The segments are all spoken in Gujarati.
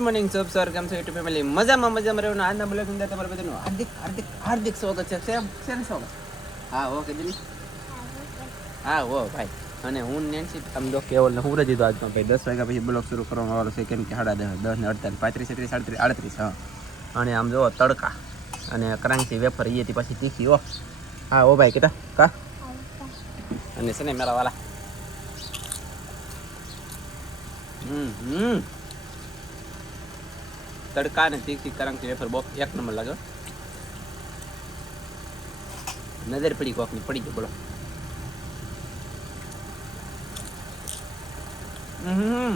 મોર્નિંગ સબ સર કેમ છો યુટ્યુબ ફેમિલી મજામાં રહ્યો આજના બ્લોગ અંદર તમારું બધાનું હાર્દિક સ્વાગત છે શેનું સ્વાગત હા ઓકે દિલી હા ઓ ભાઈ અને હું નેન્સી આમ દો કેવલ ને હું રજી દો આજનો ભાઈ 10 વાગ્યા પછી બ્લોગ શરૂ કરવામાં વાળો છે કેમ કે 10:30 ને 48 35 37 38 હા અને આમ જો તડકા અને કરાંચી વેફર એ હતી પછી તીખી ઓ હા ઓ ભાઈ કેતા કા અને છે ને મેરા વાલા તડકા ને તીખી કરાંચી વેફર બહુ એક નંબર લાગે નજર પડી કોકની પડી ગયો બોલો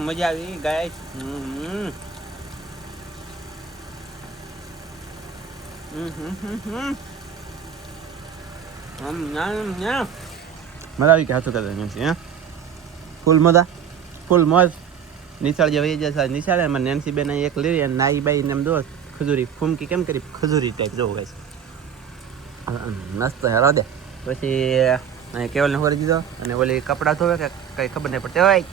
મજા આવી ગાઈસ મજા આવી કે હાથું કરતા ફૂલ મજા ફૂલ મોજ નિશાળ જે વહી જશે નિશાળે એમાં નેન્સી બેન એક લેવી અને નાઈ બાઈ ને એમ દો ખજૂરી ફૂમકી કેમ કરી ખજૂરી ટાઈપ જોવું ગાઈસ નાસ્તો હેરો દે પછી અહીં કેવલને હોરી દીધો અને ઓલી કપડાં ધોવે કે કઈ ખબર નહીં પડતી હોય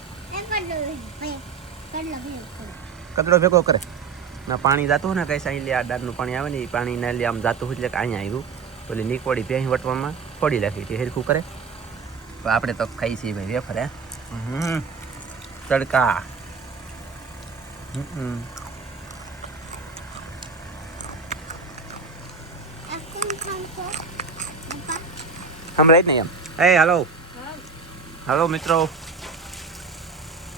કચરો ભેગો કરે ના પાણી જાતું ને કઈ સાઈ લે આ દાળનું પાણી આવે ને એ પાણી ના લે આમ જાતું એટલે કે અહીંયા આવ્યું ઓલી નીકોડી ભેંસ વટવામાં ફોડી નાખી હતી હેરખું કરે તો આપણે તો ખાઈ છીએ ભાઈ વેફર હે તડકા હમણાં જ નહીં એમ હે હાલો મિત્રો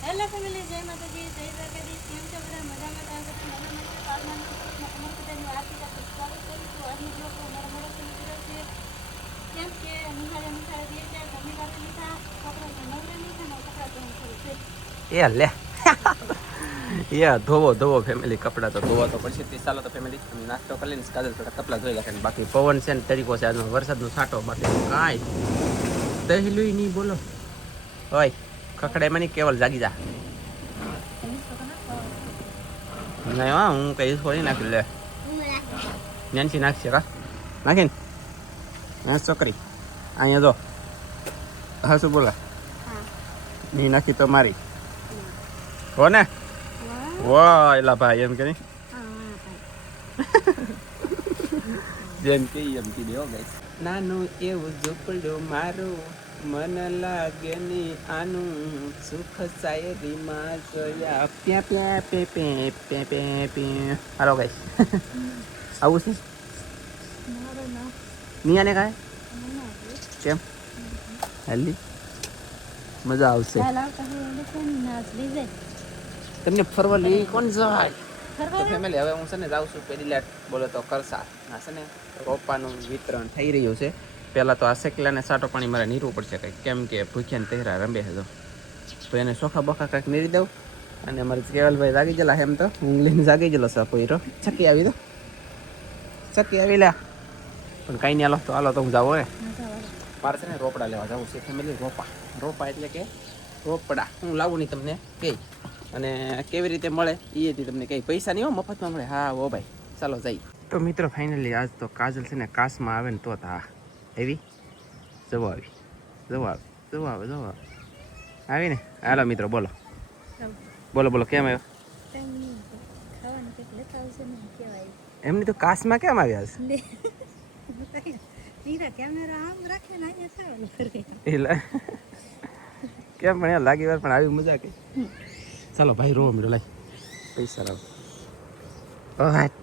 હેલો ફેમિલી જય માતાજી જય દ્વારકાધીશ કેમ છો બધા મજામાં તમે બધા મજામાં છો પાર્લરનું સ્વાગત કરું છું આજની બ્લોગ મારા મોડો મિત્રો છે કેમ કે નિહાળે બે ચાર જમી કાઢી લીધા કપડાં તો નવરા લીધા ને કપડાં ધોવાનું શરૂ થઈ એ લે એ ધોવો ફેમિલી કપડાં તો ધોવા તો પછી તે ચાલો તો ફેમિલી નાસ્તો કરી લઈને કાજલ થોડા કપડાં ધોઈ નાખે બાકી પવન છે ને તરીકો છે આજનો વરસાદનો છાંટો બાકી કાંઈ દહેલું નહીં બોલો હોય ખખડાઈ માં કેવલ જાગી જા નહીં હા હું કઈ છોડી નાખી લે નેન્સી નાખશે કા નાખીને હા છોકરી અહીંયા જો હા શું બોલા નહીં નાખી તો મારી હો ને વાહ એલા ભાઈ એમ કરી જેમ કે એમ કીધી હો ગાઈસ નાનું એવું ઝૂંપડું મારું મન લાગે ની આનું સુખ શાયરીમાં જોયા પ્યા પ્યા પે પે પે પે પે હાલો ગાઈસ આવું છે નિયાને કાય કેમ હેલી મજા આવશે તમને ફરવા લઈ કોણ જાય તો ફેમિલી હવે હું છે ને જાઉં છું પેલી લેટ બોલો તો કરસા હા છે ને રોપાનું વિતરણ થઈ રહ્યું છે પહેલાં તો આ શેકલાને સાટો પાણી મારે નીરવું પડશે કંઈક કેમ કે ભૂખ્યાને તહેરા રંબે છે તો એને ચોખા બોખા કંઈક નીરી દઉં અને અમારે કેવલભાઈ જાગી ગયેલા એમ તો ઊંઘ લઈને જાગી ગયેલો છે પોઈરો ચકી આવી દો ચકી આવી લે પણ કાંઈ નહીં હાલો તો હું જાઉં હે મારે છે ને રોપડા લેવા જવું છે ફેમિલી રોપા એટલે કે રોપડા હું લાવું નહીં તમને કહી અને કેવી રીતે મળે એ તમને કંઈ પૈસા નહીં હો મફતમાં મળે હા ઓ ભાઈ ચાલો જઈ તો મિત્રો ફાઇનલી આજ તો કાજલ છે ને કાશમાં આવે ને તો હા એવી જવા આવે આવી ને હાલો મિત્રો બોલો કેમ આવ્યો એમની તો કાશમાં કેમ આવ્યા એટલે કેમ પણ લાગી વાર પણ આવી મજા કે ચાલો ભાઈ રો મીરો લાઈ પૈસા લાવ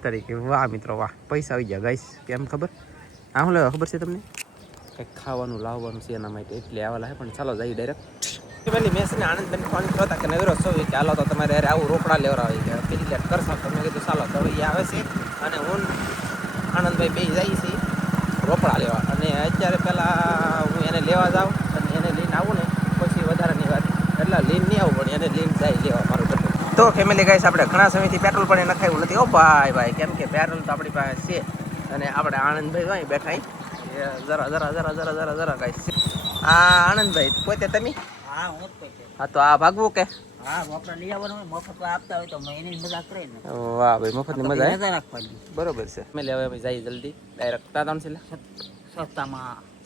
તરીકે વાહ મિત્રો વાહ પૈસા આવી ગયા ગાઈસ કેમ ખબર આ શું લેવા ખબર છે તમને કંઈક ખાવાનું લાવવાનું છે એના માટે એટલે આવેલા છે પણ ચાલો જઈએ ડાયરેક્ટ પેલી મેં છે ને આનંદબેન ફોન કર્યો હતા કે નવીરો છો કે હાલો તો તમારે યાર આવું રોકડા લેવરા આવી ગયા પેલી લેટ કરશો તો મેં કીધું ચાલો તો એ આવે છે અને હું આનંદભાઈ બે જઈએ છીએ રોકડા લેવા અને અત્યારે પહેલાં હું એને લેવા જાઉં અને એને લઈને આવું ને પછી વધારાની વાત એટલે લઈને નહીં આવું પણ એને લઈને જાય લેવા મારું બધું તો ફેમિલી ગાઈસ આપણે ઘણા સમયથી પેટ્રોલ પણ નખાયું નથી ઓ ભાઈ કેમ કે પેટ્રોલ તો આપણી પાસે છે અને આપણે આનંદભાઈ હોય બેઠા જરા ગાઈસ હા આનંદભાઈ પોતે તમે હા તો આ ભાગવું કે વાહ ભાઈ મફતની મજા રાખવાની બરોબર છે ફેમિલી હવે અમે જઈએ જલ્દી ડાયરેક્ટ તાતાણ છે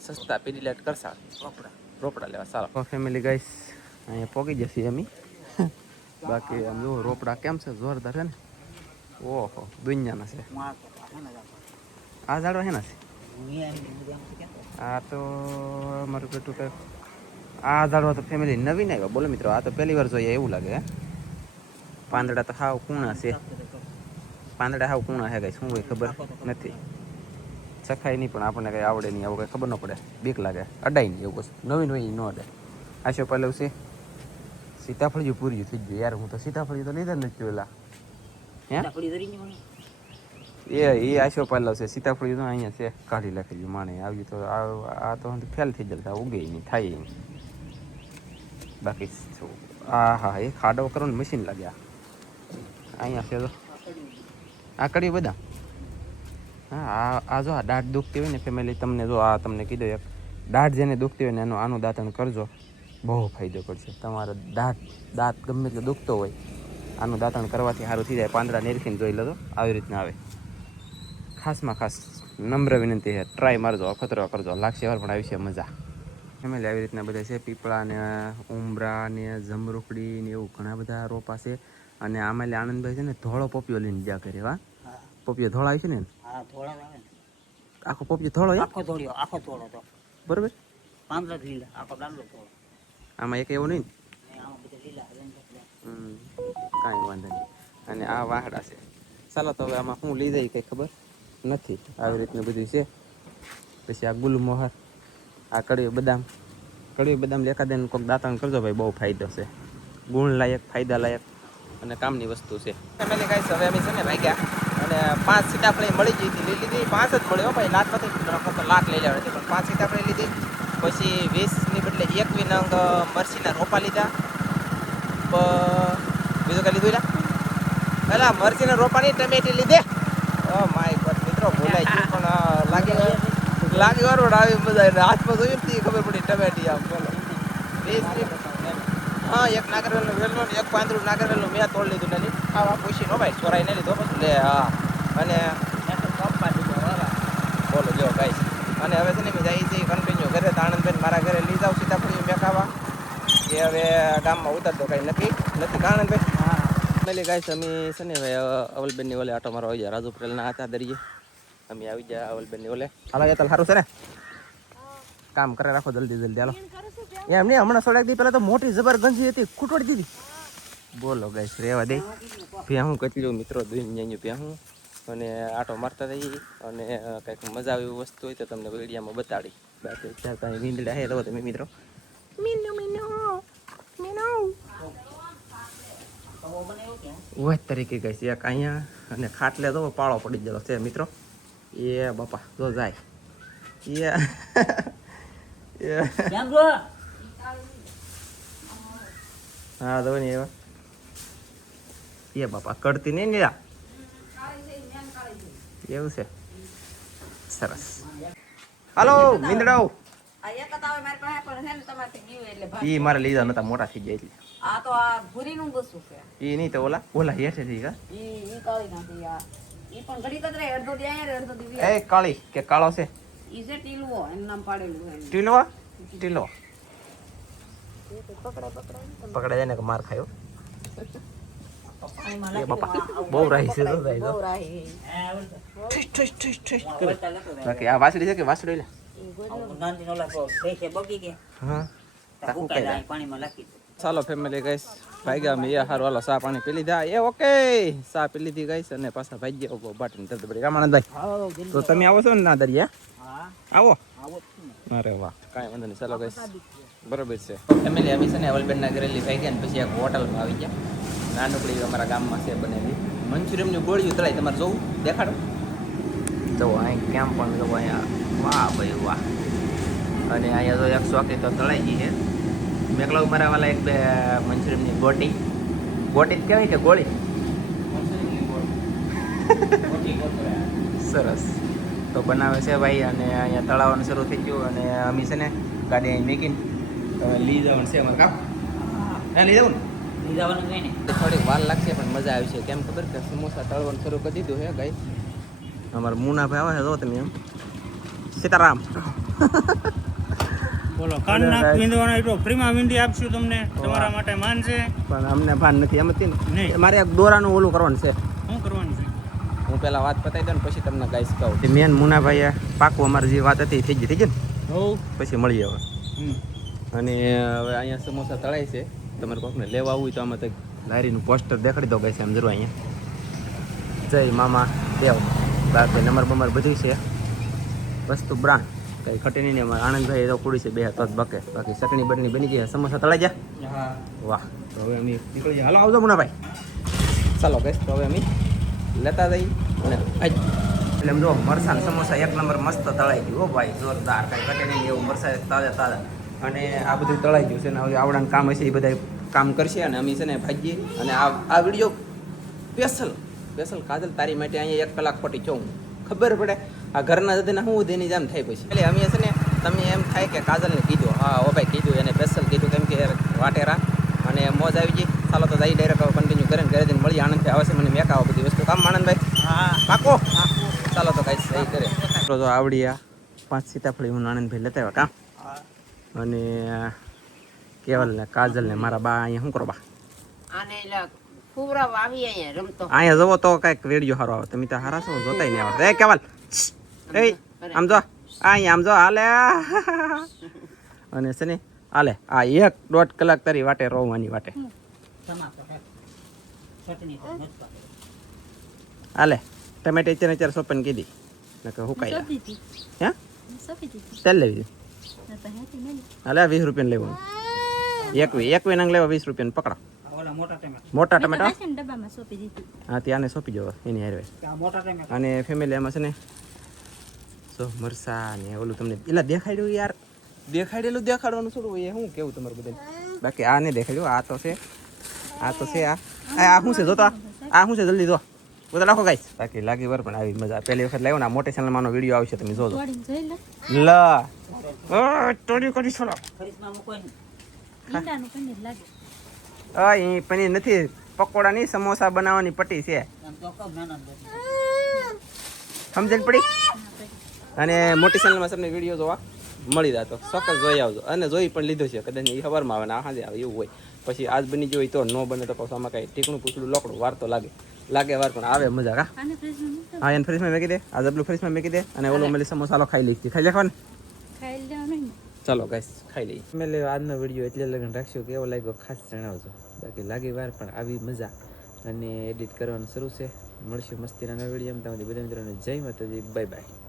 સસ્તા પેલી લેટ કરશા રોપડા લેવા સારો ફેમિલી ગાઈસ અહીંયા પોગી જશે અમે બાકી આમ જો રોપડા કેમ છે જોરદાર છે ને ઓહો દુનિયાના છે હું આ કહેતો હે ને જાતો આ ઝાડવા હેના છે હું એમ બધું એમ કહેતો આ તો મારું બેટું કે આ ઝાડવા તો ફેમિલી નવીન આવ્યા બોલો મિત્રો આ તો પહેલી વાર જોઈએ એવું લાગે હે પાંદડા તો હાવ કૂણા છે પાંદડા હાવ કૂણા હે કઈ શું હોય ખબર નથી ચખાય નહીં પણ આપણને કંઈ આવડે નહીં આવું કંઈ ખબર ન પડે બીક લાગે અડાય નહીં એવું વસ્તુ નવીન હોય ન અડે આશો પહેલું છે સીતાફળિયું પૂર્યું થઈ ગયું યાર હું તો સીતાફળિયું તો લીધા જ નથી જોયેલા હે પડી ધરી નહીં એ આશો પહેલો છે સીતાફળિયું તો અહીંયા છે કાઢી લખેલું માણે આવ્યું તો આ તો ફેલ થઈ જતા ઉગે નહીં થાય નહીં બાકી આ હા એ ખાડો કરવાનું મશીન લાગ્યા અહીંયા છે તો આ કડી બધા હા આ જો આ દાઢ દુખતી હોય ને ફેમિલી તમને જો આ તમને કીધું એક દાઢ જેને દુખતી હોય ને આનું દાંતણ કરજો બહુ ફાયદો કરશે તમારા દાંત ગમે એટલે દુખતો હોય આનું દાંતણ કરવાથી સારું થઈ જાય પાંદડા નિરખીને જોઈ લો તો આવી રીતના આવે ખાસમાં ખાસ નમ્ર વિનંતી છે ટ્રાય મારજો અખતરો કરજો લાગશે વાર પણ આવી છે મજા ફેમિલી આવી રીતના બધા છે પીપળા ને ઉમરા ને જમરૂખડી ને એવું ઘણા બધા રોપા છે અને આમાં આનંદભાઈ છે ને ધોળો પોપિયો લઈને જ્યાં કરે વાહ પોપિયો ધોળો આવી છે ને હા થોડા આવે ને આખો પોપિયો ધોળો આખો થોડો તો બરોબર પાંદડા લીલા આખો ડાલો થોડો આમાં એક એવું નહીં ને આમાં બધા લીલા કાંઈ વાંધો નહીં અને આ વાહડા છે ચાલો તો હવે આમાં શું લઈ જાય કંઈ ખબર નથી આવી રીતનું બધું છે પછી આ ગુલમોહર આ કડવી બદામ લેખા દઈને કોઈક દાંતણ કરજો ભાઈ બહુ ફાયદો છે ગુણ લાયક ફાયદા લાયક અને કામની વસ્તુ છે ફેમિલી ગાઈસ હવે અમે છે ને ભાગ્યા અને 5 સીતાફળી મળી ગઈ હતી લીધી 5 જ મળ્યો ભાઈ લાખ નથી તો લાખ લઈ લેવા હતી પણ 5 સીતાફળી લીધી પછી 20ની બદલે 21 નંગ મરચીના રોપા લીધા બીજું કઈ લીધું પેલા મરચીના રોપાની ટમેટી લીધે ઓ માય ગોડ મિત્રો ભૂલાઈ ગયું પણ લાગી વાળો આવી મજા આવે હાથમાં જોયું ને ખબર પડી ટમેટી આમ બોલો 20ની હા એક નાગરવેલનું વેલનું એક પાંદડું નાગરવેલનું મેં તોડ લીધું ને આવા પૂછી નો ભાઈ ચોરાઈ ને લીધો પછી લે હા અને બોલો જો ગાઈસ અને હવે છે ને મેં જઈ જઈ કન્ટિન્યુ ઘરે તો આનંદબેન મારા ઘરે લઈ જાઉં સીતાફળી મેં ખાવા કે હવે ગામમાં ઉતરતો કંઈ નથી આનંદભાઈ હા પેલી ગાઈસ અમે છે ને ભાઈ અવલબેનની ઓલે આટો મારો આવી જાય રાજુ પટેલના હતા દરિયે અમે આવી જાય અવલબેનની ઓલે હાલો એ તો સારું છે ને કામ કરે રાખો જલ્દી હાલો એમ નહીં હમણાં થોડાક દી પહેલાં તો મોટી જબર ગંજી હતી ખૂટોડી દીધી બોલો ગાઈસ રેવા દે ભ્યાહું કેટલું મિત્રો દુનિયા ભ્યાહું અને આટો મારતા રહી અને કંઈક મજા આવે એવી વસ્તુ હોય તો તમને વિડીયામાં બતાડી બાકી ત્યાં કાંઈ વીંદડા હે તો તમે મિત્રો વાત તરીકે ગઈ છે એક અહીંયા અને ખાટલે તો પાળો પડી ગયેલો છે મિત્રો એ બાપા જો જાય હા તો ને એવા એ બાપા કડતી નહીં ને એવું છે સરસ હાલો મીંદડાઓ ઈ મારે લીધા નતા મોટા થઈ જાય એટલે આ તો આ ભૂરીનું બસું છે ઈ નહીં તો ઓલા હેઠે થઈ ગયા ઈ કાળી નાખી આ ઈ પણ ઘડી કતરે અડધો દી આયા રે અડધો દી એ કાળી કે કાળો છે ઈ છે ટીલવો એનું નામ પાડેલું છે ટીલો પકડાય જાય ને કે માર ખાયો એ બાપા બહુ રાહી છે તો જાય બહુ રાહી બાકી આ વાસડી છે કે વાસડી લે નાની નોલા બેસે બગી કે હા પાણીમાં લાખી ચાલો ફેમિલી ગાઈસ ભાગ્યા અમે એ હારું હાલો ચા પાણી પી લીધા એ ઓકે ચા પી લીધી ગાઈસ અને પાછા ભાગ્યા બાટીને તરત પડી રામાનંદભાઈ તો તમે આવો છો ને ના દરિયા આવો અરે વાહ કાંઈ વાંધો નહીં ચાલો ગાઈસ બરોબર છે ફેમિલી અમે છે ને અવલબેનના ઘરે લીધા ગયા ને પછી એક હોટલમાં આવી ગયા નાનકડી અમારા ગામમાં છે બનેલી મંચુરિયમની ગોળીઓ તળાઈ તમારે જોવું દેખાડો જુઓ અહીં કેમ પણ જુઓ અહીંયા વાહ ભાઈ વાહ અને અહીંયા જો 100 તો તળાઈ ગઈ છે મેકલાવ મારા વાલા એક બે મંચુરિયમની ગોટી જ કહેવાય કે ગોળી સરસ તો બનાવે છે ભાઈ અને અહીંયા તળાવવાનું શરૂ થઈ ગયું અને અમે છે ને ગાડી અહીં મેકીને લઈ જવાનું છે અમારે કામ લઈ જવું ને લઈ જવાનું કઈ ને થોડીક વાર લાગશે પણ મજા આવી છે કેમ ખબર કે સમોસા તળવાનું શરૂ કરી દીધું હે ગાઈ અમારા મુનાભાઈ આવે છે જો તમે એમ સીતારામ બોલો કાનના વિંદવાનો એટલો ફ્રીમાં વિંદી આપશું તમને તમારા માટે માન છે પણ અમને ભાન નથી એમ જ નહીં મારે એક દોરાનું ઓલું કરવાનું છે શું કરવાનું છે હું પહેલાં વાત પતાવી દઉં ને પછી તમને ગાઈસ કહું મેન મુનાભાઈએ પાકું અમારી જે વાત હતી એ થઈ ગઈ ને હોવ પછી મળીએ હવે હમ. અને હવે અહીંયા સમોસા તળાય છે તમારે કોકને લેવા આવવું હોય તો આમાં તો લારીનું પોસ્ટર દેખાડી દો ગાઈસ એમ જરૂર અહીંયા જય મામા દેવ બાકી નંબર બમર બધું છે વસ્તુ બ્રાન્ડ કંઈ ખટે નહીં ને અમારે આનંદભાઈ તો પૂરી છે બે તો જ બકે બાકી ચટણી બટણી બની ગઈ સમોસા તળાઈ ગયા હા વાહ તો હવે અમે નીકળી જાય હાલો આવજો મુનાભાઈ ચાલો ગેસ તો હવે અમે લેતા જઈએ અને એટલે એમ જો મરસાન સમોસા એક નંબર મસ્ત તળાઈ ગયું હો ભાઈ જોરદાર કાંઈ ઘટે નહીં એવું મરસા તાજા તાજા અને આ બધું તળાઈ ગયું છે ને હવે આવડાનું કામ હશે એ બધા કામ કરશે અને અમે છે ને ભાગીએ અને આ વિડીયો સ્પેશલ કાજલ તારી માટે અહીંયા 1 કલાક ખોટી છું ખબર પડે આ ઘરના જતીને શું દેની જામ થાય પછી એટલે અમે છે ને તમે એમ થાય કે કાજલને કીધું હા ઓ ભાઈ કીધું એને સ્પેશલ કીધું કેમ કે વાટેરા અને મોજ આવી ગઈ ચાલો તો જઈ ડાયરેક્ટ કન્ટિન્યુ કરીને ઘરે જઈને મળી આનંદભાઈ આવે છે મને મેકાવો બધી વસ્તુ કામ આનંદભાઈ હા પાકો ચાલો તો કાંઈ સહી કરે તો આવડી આ 5 સીતાફળી હું આનંદભાઈ લેતા આવ્યા કામ અને કેવલ ને કાજલ ને મારા બા અહીંયા શું કરો બા આને એટલે ફુવરા વાવી અહીંયા રમતો અહીંયા જવો તો કાંઈક રેડિયો સારો આવે તમે ત્યાં હારા છો જોતા નહીં આવડે એ કેવલ એ આમ જો અહીંયા આમ જો હાલે અને છે ને હાલે આ 1.5 કલાક તારી વાટે રોવાની વાટે તમાકુ ચટણી તો નથી પાડી. હાલે ટમેટા ચાર સોપન કીધી નકર હુકાઈ સોંપી હતી. હે સોંપી હતી. તેલ લેવી ને પહેલાથી મેલી. હાલે 20 રૂપિયાનું લેવાનું 21 નંગ લેવા 20 રૂપિયાનું પકડો આ ઓલા મોટા ટમેટા મોટા મેં તો ટમેટા પાછળ ડબ્બામાં સોંપી દીધી. હા ત્યાંને સોંપી જવા એની હારે આ મોટા ટમેટા અને ફેમિલી એમાં છે ને સો મરસા ને ઓલું તમને એલા દેખાડ્યું યાર દેખાડેલું દેખાડવાનું થોડું એ શું કેવું તમારું બધાને બાકી આ નહીં દેખાડ્યું આ તો છે આ શું છે જોતો આ શું છે જલ્દી જો બધા રાખો ગાઈસ બાકી લાગી વાર પણ આવી મજા પહેલી વખત લાવ્યો ને આ મોટી ચેનલમાંનો વિડીયો આવશે તમે જોજો તોડીને જોઈ લે. લ ટોડી કરી છોડો ફરીસમાં મૂકો ને. ઈંડાનું પનીર લાગે. એ પનીર નથી પકોડા નહીં સમોસા બનાવવાની પટ્ટી છે આમ તો કહું નાના નથી. સમજણ પડી અને મોટી ચેનલમાં તમને વિડીયો જોવા મળી જતો ચોક્કસ જોઈ આવજો અને જોઈ પણ લીધો છે કદાચ એ ખબરમાં આવે ને આ સાંજે આવે એવું હોય પછી આજ બની ગયું હોય તો ન બને તો પછી આમાં કાંઈ ટીકણું પૂછડું લોકડું વાર તો લાગે વાર પણ આવે મજા કા આને ફ્રીજમાં મૂકી દો. હા એને ફ્રીજમાં મેકી દે આ જબલું ફ્રીજમાં મેકી દે અને ઓલો મળી સમોસા ખાઈ લઈશ ખાઈ લેખવા ને ખાઈ લેવાનું ને. ચાલો ગાઈસ ખાઈ લઈએ મેં આજનો વિડીયો એટલે લગન રાખશું કેવો લાગ્યો ખાસ જણાવજો બાકી લાગી વાર પણ આવી મજા અને એડિટ કરવાનું શરૂ છે મળશું મસ્તીના નવા વિડીયો તમારી બધા મિત્રોને જય માતાજી બાય બાય